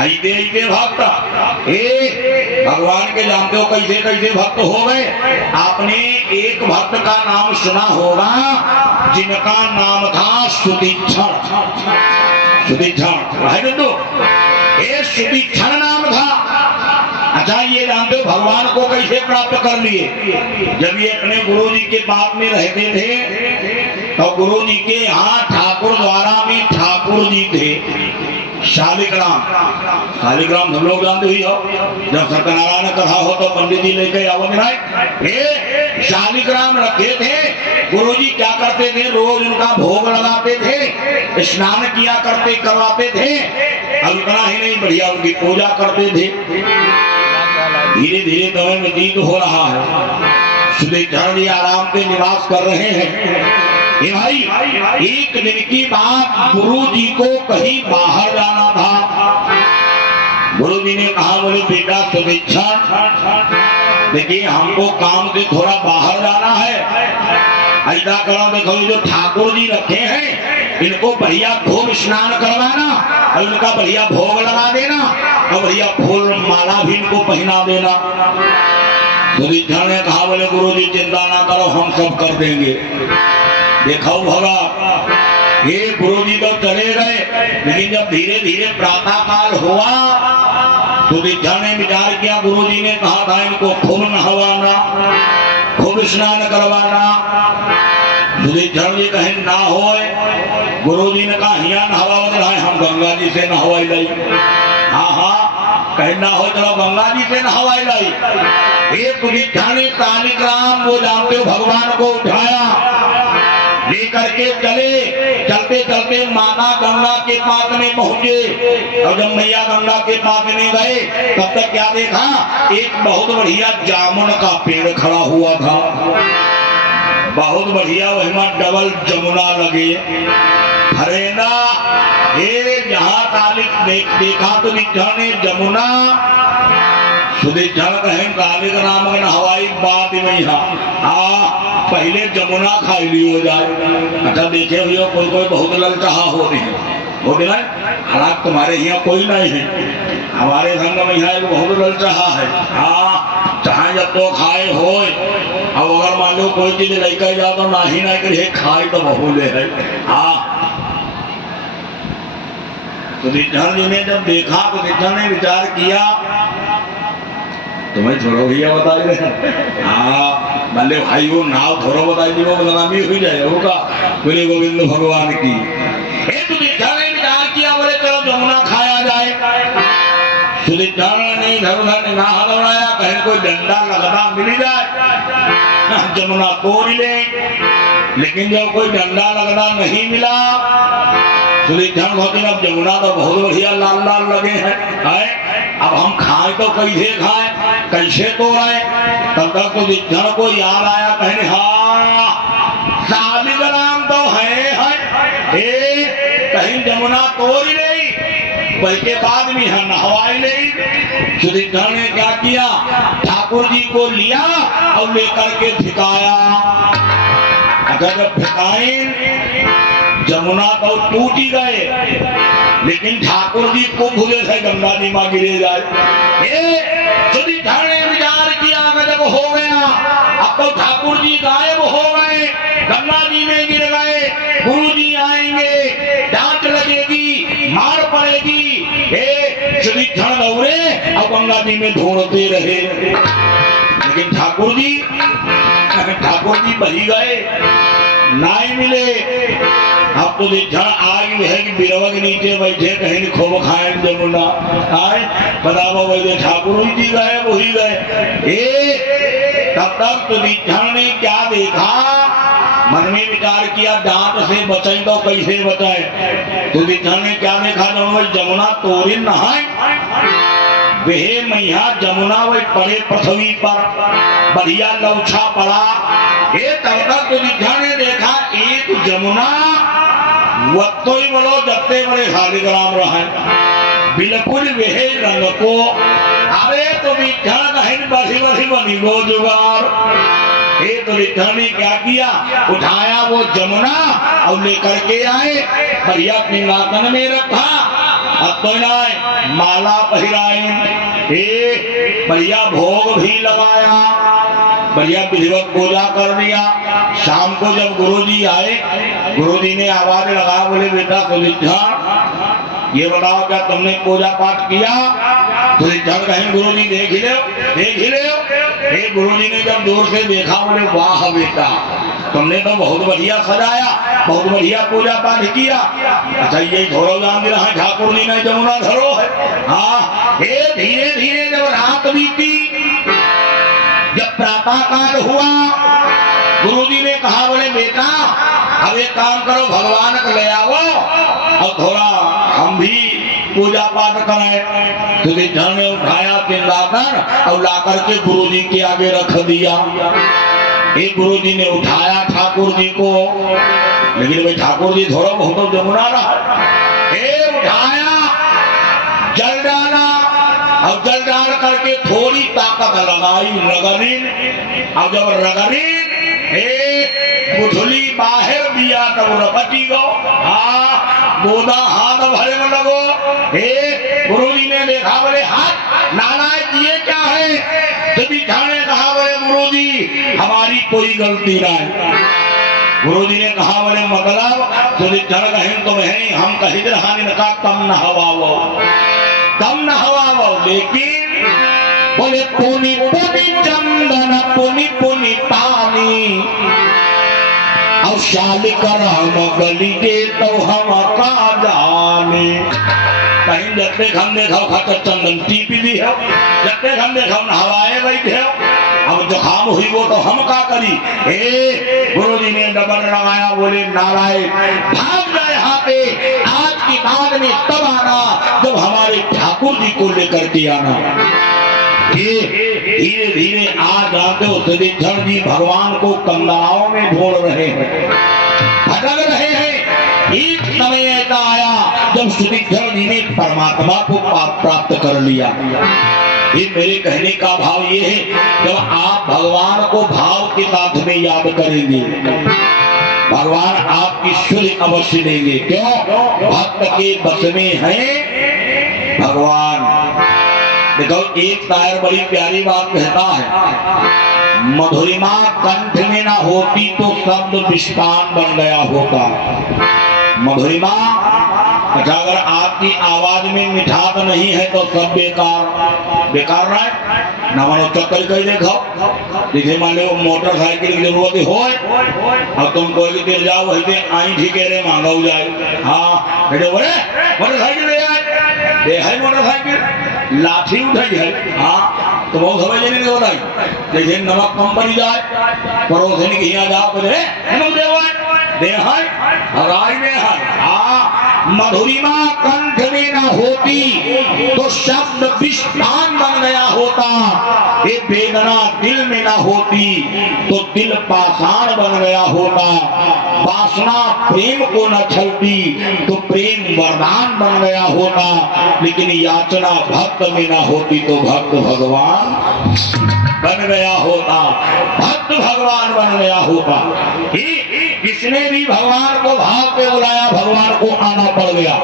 ऐसे ऐसे भक्त ए भगवान के जानते हो कैसे कैसे भक्त हो गए। आपने एक भक्त का नाम सुना होगा जिनका नाम था सुदीक्षण। सुदीक्षण है बिंदु, ये सुदीक्षण नाम था। अच्छा ये जानते हो भगवान को कैसे प्राप्त कर लिए। जब ये अपने गुरु जी के पास में रहते थे तो गुरु जी के यहाँ ठाकुर द्वारा में ठाकुर जी थे शालिग्राम। शालिग्राम हम लोग जानते ही हो, जब सत्यनारायण कथा हो तो पंडित जी लेके आवत नहीं। शालिग्राम रखे थे। गुरु जी क्या करते थे, रोज उनका भोग लगाते थे, स्नान किया करते करवाते थे। अब इतना ही नहीं, बढ़िया उनकी पूजा करते थे। धीरे धीरे समय व्यतीत हो रहा है। सुदीक्षण जी आराम पे निवास कर रहे हैं। ये भाई एक दिन की बात, गुरु जी को कहीं बाहर जाना था। गुरु जी ने कहा बोले बेटा सुदीक्षण देखिए हमको काम से थोड़ा बाहर जाना है। ऐसा करो देखो जो ठाकुर जी रखे हैं इनको बढ़िया भोग स्नान करवाना और इनका बढ़िया भोग लगा देना और बढ़िया फूल माला भी इनको पहना देना। सुदीक्षण ने कहा बोले गुरु जी चिंता ना करो हम सब कर देंगे। देखो भगा ये गुरु जी तो चले गए, लेकिन जब धीरे धीरे प्रातः काल हुआ सुदीक्षण ने विचार किया। गुरु जी ने कहा था इनको खूब नहवाना, खूब स्नान करवाना। सुदीक्षण जी कहें ना होए। गुरु जी ने कहा हिया नहवावत रहे हम गंगा जी से नहवाई लाई। हाँ हाँ कहे ना हो चलो गंगा जी से नहवाई लाई। एक सुदीक्षण ने शालिग्राम वो जानते हो भगवान को उठाया लेकर के चले। चलते चलते माता गंगा के पास में पहुंचे और जब मैया गंगा के पास में गए तब तक क्या देखा, एक बहुत बढ़िया जामुन का पेड़ खड़ा हुआ था। बहुत बढ़िया वही डबल जमुना लगे। अरे ना ये जहाँ तालिक देखा तो ने जमुना। सुदीक्षण कहें कालिक नाम हवाई बात में पहले जमुना खाई ली हो जाए। अच्छा देखे हुए कोई कोई बहुत ललचाहा हो रही है। हालांकि तुम्हारे यहाँ कोई नहीं है, हमारे संग में यहाँ बहुत ललचाहा है। हाँ चाहे जब तो खाए हो अब अगर मान लो कोई चीज लेकर जाओ तो ना ही करे खाए तो बहुले है। हाँ सुदीक्षण जी ने जब देखा तो सुदीक्षण ने विचार किया तुम्हें थोड़ा भैया बता रहे। हाँ भले भाई वो नाव थोड़ा बताई दी वो बदनामी हुई जाए होगा बोले गोविंद भगवान की। सुदीक्षण ने विचार किया बोले चलो जमुना खाया जाए। सुदीक्षण ने इधर उधर निगाह दौड़ाया कहीं कोई डंडा लगता मिल जाए जमुना तोड़ ले, लेकिन जब कोई डंडा लगता नहीं मिला सुदीक्षण सोचे अब जमुना तो बहुत बढ़िया लाल लाल लगे हैं। अब हम खाए तो कैसे खाए कैसे तोड़ाए। तब तक तो सुदीक्षण को याद आया कहने हाँ शालिग्राम तो है कहीं जमुना तोड़ ही नहीं बल्कि बाद में है नहवाई नहीं। सुदीक्षण ने क्या किया, ठाकुर जी को लिया और लेकर के फिकाया। अगर जब फिकाए जमुना तो टूट ही गए, लेकिन ठाकुर जी को भूले से गंगा जी मां गिरे जाए। सुदीक्षण ने विचार किया जब हो गया अब तो ठाकुर जी गायब हो गए, गंगा जी में गिर गए, गुरु जी आएंगे डांट लगेगी मार पड़ेगी। सुदीक्षण दौड़े और गंगा जी में ढूंढते रहे, लेकिन ठाकुर जी बही गए नहीं मिले। अब तो सुदीक्षण आगे है कि बिरवा के नीचे बैठे कहीं खूब खाए जमुना आए बताओ वैसे ठाकुर जी गए वही गए। तब तक सुदीक्षण ने क्या देखा, मन में विचार किया डांट से बचाई तो कैसे बचाए। सुदीक्षण ने क्या देखा, जमुना तोरी नहाए वे मैया जमुना वही पड़े पृथ्वी पर बढ़िया लौछा पड़ा। तब तक सुदीक्षण ने देखा एक जमुना वत्तो ही बोलो जत्ते बड़े शालिग्राम रहे बिल्कुल वे रंग को। अरे तो सुदीक्षण कहीं बसी बसी बनी लो जुगाड़। तो सुदीक्षण ने क्या किया, उठाया वो जमुना और लेकर के आए बढ़िया सिंहासन में रखा। अब तो नहीं माला पहिराई, बढ़िया भोग भी लगाया, बढ़िया विधिवत पूजा कर दिया। शाम को जब गुरुजी आए, गुरुजी ने आवाज लगाया, बोले बेटा सुधिक्षण ये बताओ क्या तुमने पूजा पाठ किया? सुधिक्षण कहीं गुरुजी देख ही ले। गुरुजी ने जब दूर से देखा, बोले वाह बेटा तुमने तो बहुत बढ़िया सजाया, बहुत बढ़िया पूजा पाठ किया। अच्छा यही धोरो जान रहा है ठाकुर जी ने जमुना धरो है। हाँ, धीरे धीरे जब रात बीती, जब प्रातः काल हुआ, गुरुजी ने कहा, बोले बेटा अब एक काम करो, भगवान को ले आओ और थोड़ा हम भी पूजा पाठ करें। तो विद्यान ने उठाया पिंडाकर और लाकर के गुरुजी के आगे रख दिया। एक गुरुजी ने उठाया ठाकुर जी को, लेकिन भाई ठाकुर जी थोड़ा बहुत जमुना रहा, उठाया जल डाला और जल डाल करके थोड़ी ताकत लगाई, रगड़ीन। अब जब रगड़ीन गुठली बाहर दिया तब रपटी गो, गोदा हाथ भरे में लगो। गुरुजी ने देखा, बोले हाथ नालायक ये क्या है? सुधिक्षण ने कहा, बोले गुरुजी हमारी कोई गलती नहीं। गुरुजी ने कहा, बोले मतलब? सुधिक्षण कहें तुम है, हम कहीं रहानी का कम न हवाओ, लेकिन बोले पुनि पुनि चंदन पुनि पुनि पानी और शालिकर हम गली के तो हम का जाने। कहीं जब हम देखा खतर चंदन टीपी दी है, जब हम देखा नहवाए बैठे हो, अब जुकाम हुई वो तो हम का करी। गुरुजी ने डबल लगाया, बोले नारायण भाग जाए यहाँ पे, आज की बाद में तब आना जब हमारे ठाकुर जी को लेकर के आना। धीरे धीरे आज जाते हो सुधिक्षण जी भगवान को कंगालों में ढूंढ रहे हैं, भटक रहे हैं। एक समय ऐसा आया जब सुधिक्षण जी ने परमात्मा को प्राप्त कर लिया। ये मेरे कहने का भाव ये है, जब आप भगवान को भाव के साथ में याद करेंगे, भगवान आपकी सुध अवश्य देंगे। क्यों? भक्त के बस में है भगवान। देखो एक शायर बड़ी प्यारी बात कहता है, मधुरिमा कंठ में ना होती तो शब्द विष्पान बन गया होता। मधुरिमा, अच्छा अगर आपकी आवाज में मिठास नहीं है तो सब बेकार रहा है ना। मानो चक्कर कहीं देखो, जैसे मान लो मोटरसाइकिल की जरूरत हो और तुम कोई भी तेल जाओ वही आई ठीक है मांगा जाए। हाँ बेटे बोले मोटरसाइकिल दे है मोटरसाइकिल लाठी उठाई है। हाँ तो बहुत समझ नहीं बताई, जैसे नमक कम पड़ी जाए पड़ोसन के यहाँ जाओ बोले नमक दे हराई में है। मधुरिमा कंठ में ना होती तो शब्द विष्पान बन गया होता। ये वेदना दिल में ना होती तो दिल पाषाण बन गया होता। वासना प्रेम को न छलती तो प्रेम वरदान बन गया होता। लेकिन याचना भक्त में ना होती तो भक्त भगवान बन गया होता, भक्त भगवान बन गया होता। किसने भी भगवान को भाव पे बुलाया, भगवान को आना पड़ गया।